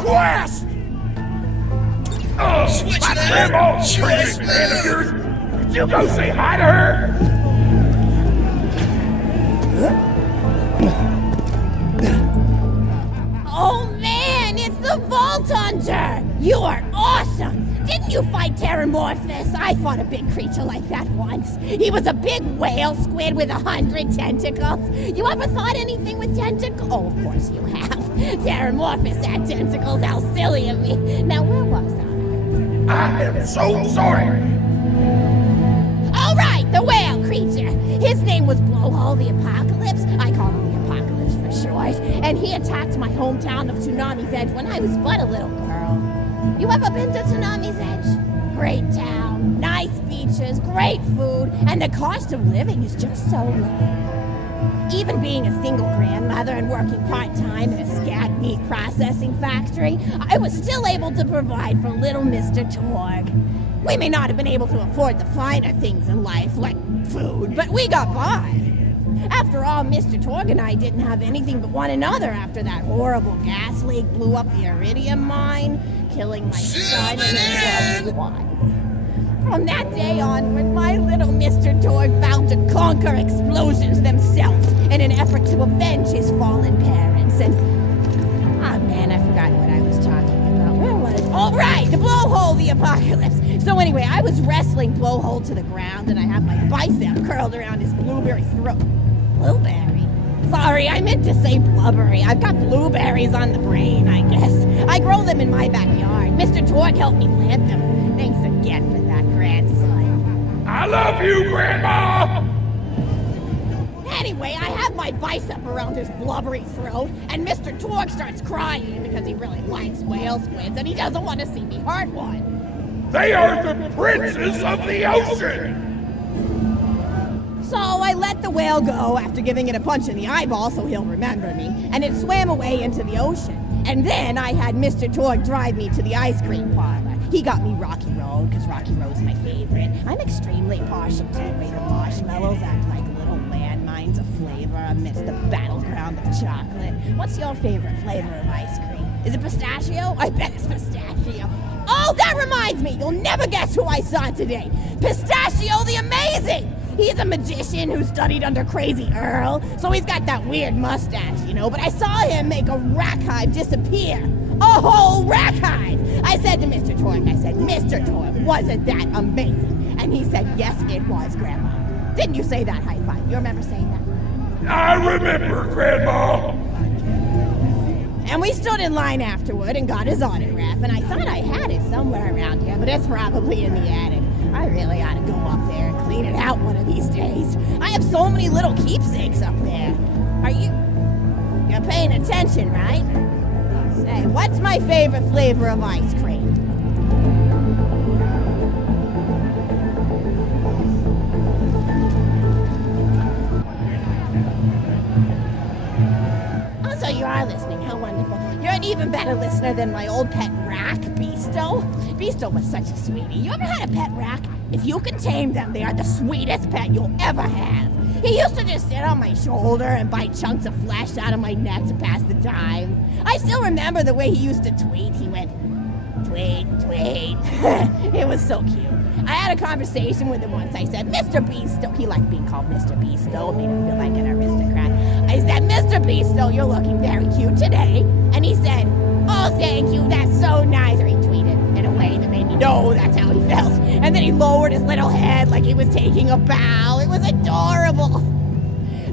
quest! Oh, Switch my there! grandma, Switch crazy there! man of yours! Could you go say hi to her? Oh man, it's the Vault Hunter! You are awesome! Didn't you fight Terramorphous? I fought a big creature like that once. He was a big whale squid with 100 tentacles. You ever thought anything with tentacles? Oh, of course you have. Terramorphous had tentacles, how silly of me. Now, where was I? I am so sorry. All right, the whale creature. His name was Blowhole the Apocalypse. I call him the Apocalypse for short. And he attacked my hometown of Tsunami's Edge when I was but a little girl. You ever been to Tsunami's Edge? Great town, nice beaches, great food, and the cost of living is just so low. Even being a single grandmother and working part-time in a scat meat processing factory, I was still able to provide for little Mr. Torg. We may not have been able to afford the finer things in life, like food, but we got by. After all, Mr. Torg and I didn't have anything but one another after that horrible gas leak blew up the iridium mine, killing my son and his wife. From that day onward, my little Mr. Torg vowed to conquer explosions themselves in an effort to avenge his fallen parents. And oh man, I forgot what I was talking about. Where was it? Oh right, the Blowhole the Apocalypse. So anyway, I was wrestling Blowhole to the ground, and I had my bicep curled around his blueberry throat. Blueberry? Sorry, I meant to say blubbery. I've got blueberries on the brain, I guess. I grow them in my backyard. Mr. Torg helped me plant them. Thanks again for that, grandson. I love you, Grandma! Anyway, I have my bicep around his blubbery throat, and Mr. Torg starts crying because he really likes whale squids, and he doesn't want to see me hurt one. They are the princes of the ocean! So I let the whale go after giving it a punch in the eyeball so he'll remember me, and it swam away into the ocean. And then I had Mr. Torg drive me to the ice cream parlor. He got me Rocky Road, because Rocky Road's my favorite. I'm extremely partial to the way the marshmallows act like little landmines of flavor amidst the battleground of chocolate. What's your favorite flavor of ice cream? Is it pistachio? I bet it's pistachio. Oh, that reminds me! You'll never guess who I saw today! Pistachio the Amazing! He's a magician who studied under Crazy Earl, so he's got that weird mustache, you know, but I saw him make a rack hive disappear. A whole rack hive! I said to Mr. Torg, Mr. Torg, wasn't that amazing? And he said, yes, it was, Grandma. Didn't you say that high five? You remember saying that? I remember, Grandma! And we stood in line afterward and got his autograph, and I thought I had it somewhere around here, but it's probably in the attic. I really ought to go up there and clean it out one of these days. I have so many little keepsakes up there. You're paying attention, right? Say, what's my favorite flavor of ice cream? Oh, so you are listening. How wonderful. You're an even better listener than my old pet Rakk, Beasto. Beasto was such a sweetie. You ever had a pet Rakk? If you can tame them, they are the sweetest pet you'll ever have. He used to just sit on my shoulder and bite chunks of flesh out of my neck to pass the time. I still remember the way he used to tweet. He went, tweet, tweet. It was so cute. I had a conversation with him once. I said, Mr. Beasto. He liked being called Mr. Beasto. It made him feel like an aristocrat. I said, Mr. Beasto, you're looking very cute today. And he said, oh, thank you. That's so nice. Or he tweeted in a way that made me know that's how he felt. And then he lowered his little head like he was taking a bow. It was adorable.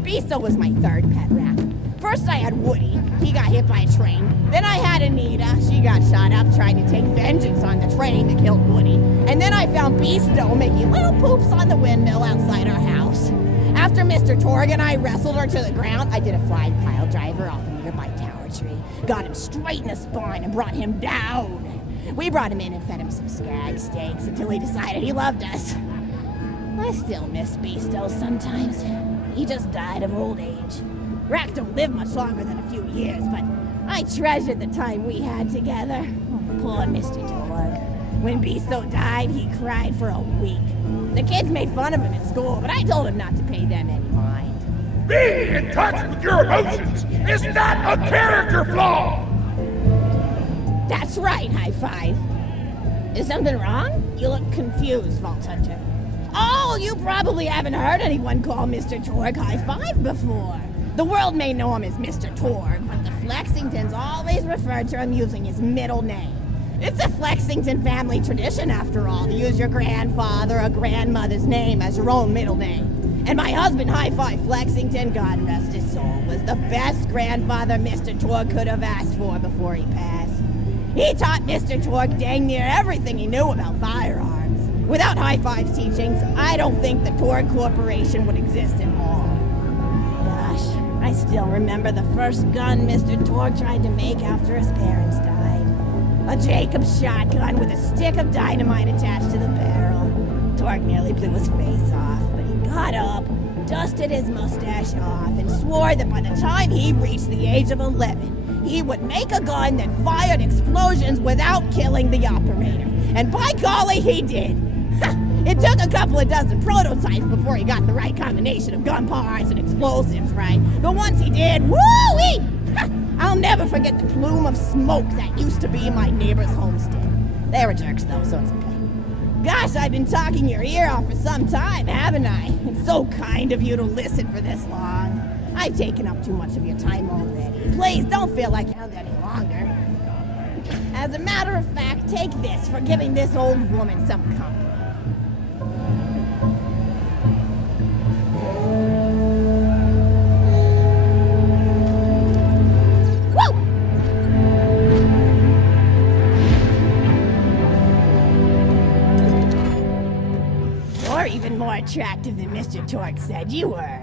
Beasto was my third pet rat. First I had Woody. He got hit by a train. Then I had Anita. She got shot up trying to take vengeance on the train that killed Woody. And then I found Beasto making little poops on the windmill outside our house. After Mr. Torg and I wrestled her to the ground, I did a flying pile driver off a nearby tower tree, got him straight in the spine and brought him down. We brought him in and fed him some skag steaks until he decided he loved us. I still miss Beasto sometimes. He just died of old age. Rakks don't live much longer than a few years, but I treasured the time we had together. Oh, poor Mr. Torg. When Beasto died, he cried for a week. The kids made fun of him at school, but I told him not to pay them any mind. Being in touch with your emotions is not a character flaw! That's right, High Five. Is something wrong? You look confused, Vault Hunter. Oh, you probably haven't heard anyone call Mr. Torg High Five before. The world may know him as Mr. Torg, but the Flexingtons always refer to him using his middle name. It's a Flexington family tradition, after all, to use your grandfather or grandmother's name as your own middle name. And my husband, High Five Flexington, God rest his soul, was the best grandfather Mr. Torg could have asked for before he passed. He taught Mr. Torg dang near everything he knew about firearms. Without High Five's teachings, I don't think the Torg Corporation would exist at all. Gosh, I still remember the first gun Mr. Torg tried to make after his parents died. A Jacobs shotgun with a stick of dynamite attached to the barrel. Torg nearly blew his face off, but he got up, dusted his mustache off, and swore that by the time he reached the age of 11, he would make a gun that fired explosions without killing the operator. And by golly, he did. It took a couple of dozen prototypes before he got the right combination of gun parts and explosives right. But once he did, woo-wee! I'll never forget the plume of smoke that used to be my neighbor's homestead. They were jerks though, so it's okay. Gosh, I've been talking your ear off for some time, haven't I? It's so kind of you to listen for this long. I've taken up too much of your time already. Please don't feel like you're any longer. As a matter of fact, take this for giving this old woman some company. You're even more attractive than Mr. Torg said you were.